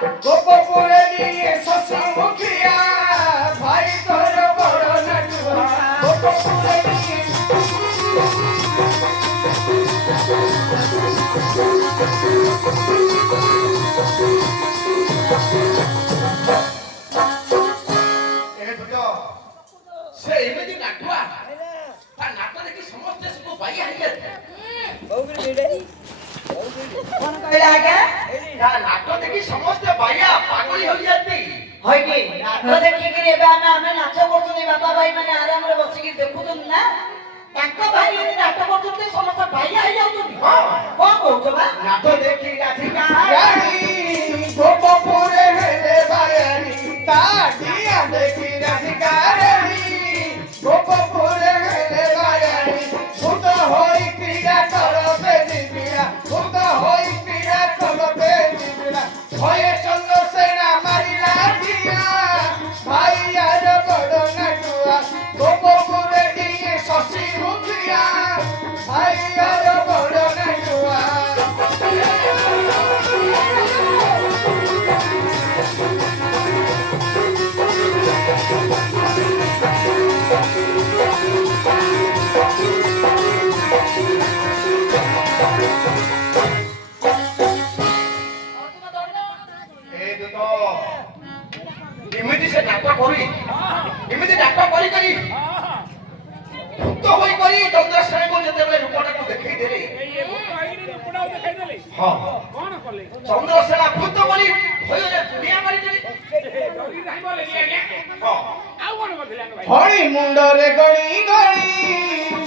গোপপুরে নিয়ে শশী মুখিয়া ভাই তোর বড় নাটুয়া গোপপুরে নিয়ে ସେ ଏମିତି ନାଟୁଆ ତା ନାଟ ଦେଖି ସମସ୍ତେ ସବୁ ବାଇ ହେଇଯାନ୍ତି। କଣ କହିଲା ଆଜ୍ଞା? ତା ନାଟ ଦେଖି ସମସ୍ତେ ବାଇଆ ପାଗଳି ହୋଇଯାନ୍ତି। ହଇକି ନାଟ ଦେଖିକିରି ଏବେ ଆମେ ନାଚ କରୁଛନ୍ତି ବାପା ଭାଇ ମାନେ ଆରାମରେ ବସିକି ଦେଖୁଛନ୍ତି ନା ତାଙ୍କ ଭାଇ ଯଦି ନାଟ କରୁଛନ୍ତି ସମସ୍ତେ ବାଇଆ ହେଇଯାଉଛନ୍ତି। କଣ କହୁଛ ବା? ନାଟ ଦେଖି ରାଧିକା ଗୋପପୁରେ ହେଲେ ବାୟାଣୀ ତା ଡିଆ ଦେଖି ରାଧିକା ଗୋପପୁରେ ହେଲେ ବାୟାଣୀ ଭୂତ ହୋଇ କ୍ରୀଡ଼ା କରବେ ଦିବିଳା ଭୂତ ହୋଇ କ୍ରୀଡ଼ା କରବେ ଦିବିଳା ଭয়ে ଚନ୍ଦ୍ରସେନା ମାରିଲା ଦିଆ ଭାଇଆର ବଡ଼ ନାଟୁଆ ଗୋପପୁରେ ଦିଏ ଶଶୀ ମୁଖିଆ ଭାଇଆର ବଡ଼ ନାଟୁଆ ଏମିତି ସେ ନାଟ କରି ଏମିତି ନାଟ କରି କରି ଭୂତ ହୋଇ କରି ଚନ୍ଦ୍ରଶେଣକୁ ଯେତେବେଳେ ରୂପଟାକୁ ଦେଖେଇ ଦେଲେ ହଁ ଚନ୍ଦ୍ରଶେଣା ଭୂତ ବୋଲି ଭୟରେ ଦୁନିଆ ମାରିଦେଲେ। ଫଣି ମୁଣ୍ଡରେ ଗଣି ଗଣି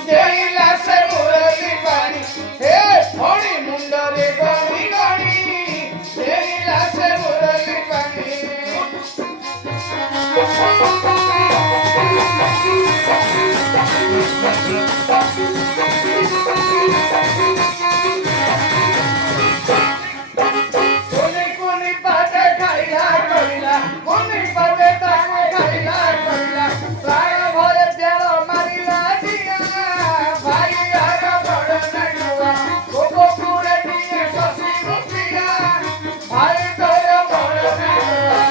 ଦେଇଲା ସେ ମୁରଲି ପାଣି ହେ ଫଣି ମୁଣ୍ଡରେ ଗଣି ଗଣି ଦେଇଲା ସେ ମୁରଲି ପାଣି কোনি কোনি পাতে খাইলা কইলা কোনি পাতে তাকে খাইলা কইলা প্রায় ভয়ে তেল মারিলা দিয়া ভাই আর বড় নাটুয়া গোপপুরে দিয়ে শশী মুখিয়া ভাই তোর বড় নাটুয়া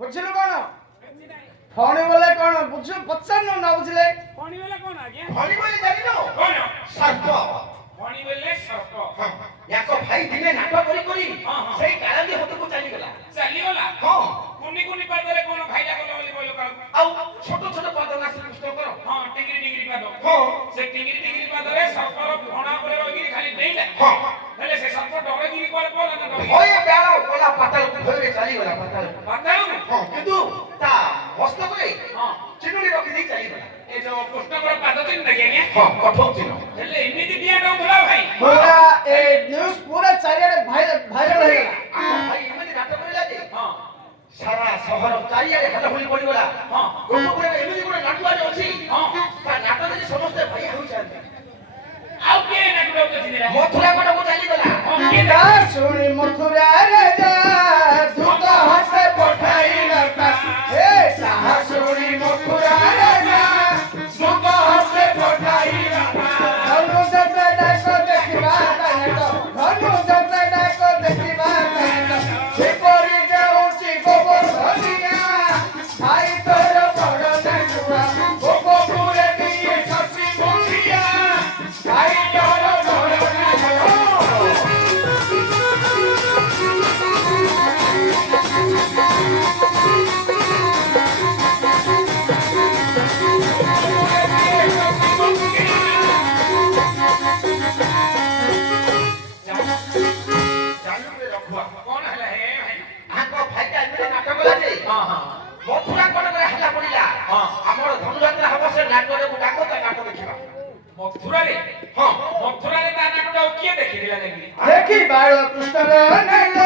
ବୁଝିଲୁ କଣ ଫଣି ବୋଲେ କଣ ବୁଝୁ ପଚାରୁନୁ ନା ବୁଝିଲେ ଫଣି ବେଲେ କଣ ଆଜ୍ଞା? ଭଳି ବୋଲି ଜାଣିନ କଣ? ସର୍ପ ଫଣି ବେଲେ ସର୍ପ। ୟାଙ୍କ ଭାଇ ଦିନେ ନାଟ କରି କରି ସେଇ କାଳାନ୍ତି ହତକୁ ଚାଲିଗଲା। ଚାଲିଗଲା। ହଁ କୁନି କୁନି ପାଦରେ କଣ ଭାଇଲା କଲ ବୋଲି କହିଲ କାହାକୁ? ଆଉ ଛୋଟ ଛୋଟ ପାଦ ନା ଶ୍ରୀକୃଷ୍ଣଙ୍କର ହଁ ଟିଙ୍ଗିରି ଟିଙ୍ଗିରି ପାଦ। ହଁ ସେ ଟିଙ୍ଗିରି ଟିଙ୍ଗିରି ପାଦରେ ସର୍ପର ଭଣା ଉପରେ ରହିକିରି ଖାଲି ଡେଇଁଲା। ହଁ ହେଲେ ସେ ସର୍ପ ଡରେଇକିରି କୁଆଡେ ପଳେଇଲା ନା ଡରେଇ? ଭୟ ବେଳ ଗଲା ପାତାଳକୁ ଭୟରେ ଚାଲିଗଲା ପାତାଳକୁ। ପାତାଳକୁ? ହଁ କିନ୍ତୁ ତା ମସ୍ତକରେ ହଁ ଚିହ୍ନୁଡ଼ି ରଖିଦେଇ ଚାଲିଗଲା। ଏ ଯୋଉ କୃଷ୍ଣଙ୍କର ପାଦ ଚିହ୍ନ ଦେଖି ଆଜ୍ଞା? ହଁ କଠୋର ଚିହ୍ନ। ହେଲେ ଏମିତି ଦିଆ ଡଙ୍ଗୁଲା ଭାଇ। ପୁରା ଏ ନ୍ୟୁଜ ପୁରା ଚାରିଆଡେ ଭାଇରାଲ ହେଇଗଲା ଆମ ଭାଇ ଏମିତି ନାଟ କରିଲା ଯେ ହଁ ସାରା ସହର ଚାରିଆଡେ ହାଲ ହୋଇ ପଡିଗଲା। ହଁ ଗୋପପୁରରେ ଏମିତି ଗୋଟେ ନାଟୁଆଟେ ଅଛି ହଁ ତା ନାଟ ଦେଖି ସମସ୍ତେ ଭାଇଆ ହୋଇଯାନ୍ତି। ଆଉ କିଏ ନାଟୁଟା ଉଠିଥିଲା? ମଥୁରା କଟକୁ ଚାଲିଗଲା। ହଁ କିଏ ତା ଶୁଣି ମଥୁରା ରାଜା ଦୂତ ହସ୍ତେ ପଠାଇଲା ହେ ତାହା ଶୁଣି ମଥୁରା ରାଜା ଦୂତ ହସ୍ତେ ପଠାଇଲା ଧନୁ ଯାତ୍ରା ଡାକ ଦେଖିବା ଧନୁ ଯାତ୍ରା ଡାକ ଦେଖିବା ସେପରି ଯାଉଛି ଗୋବର୍ଦ୍ଧନିଆ ଭାଇ ତୋର ବଡ଼ ନାଟୁଆ ଗୋପପୁରେ ଦିଏ ଶଶୀ ମୁଖିଆ ଭାଇ ତୋର ବଡ଼ ନାଟୁଆ ମଥୁରା କଟକରେ ହାଲା ପଡିଲା। ଆମର ଧନୁଯାତ୍ରା ହବ ସେ ନାଟରେ ମୁଁ ଡାକ ତା ନାଟ ଦେଖିବା। ମଥୁରାରେ? ହଁ ମଥୁରାରେ ତା ନାଟଟା କିଏ ଦେଖିଥିଲା ଯାଇକି? ଦେଖି ବାଳ କୃଷ୍ଣର ନୟନ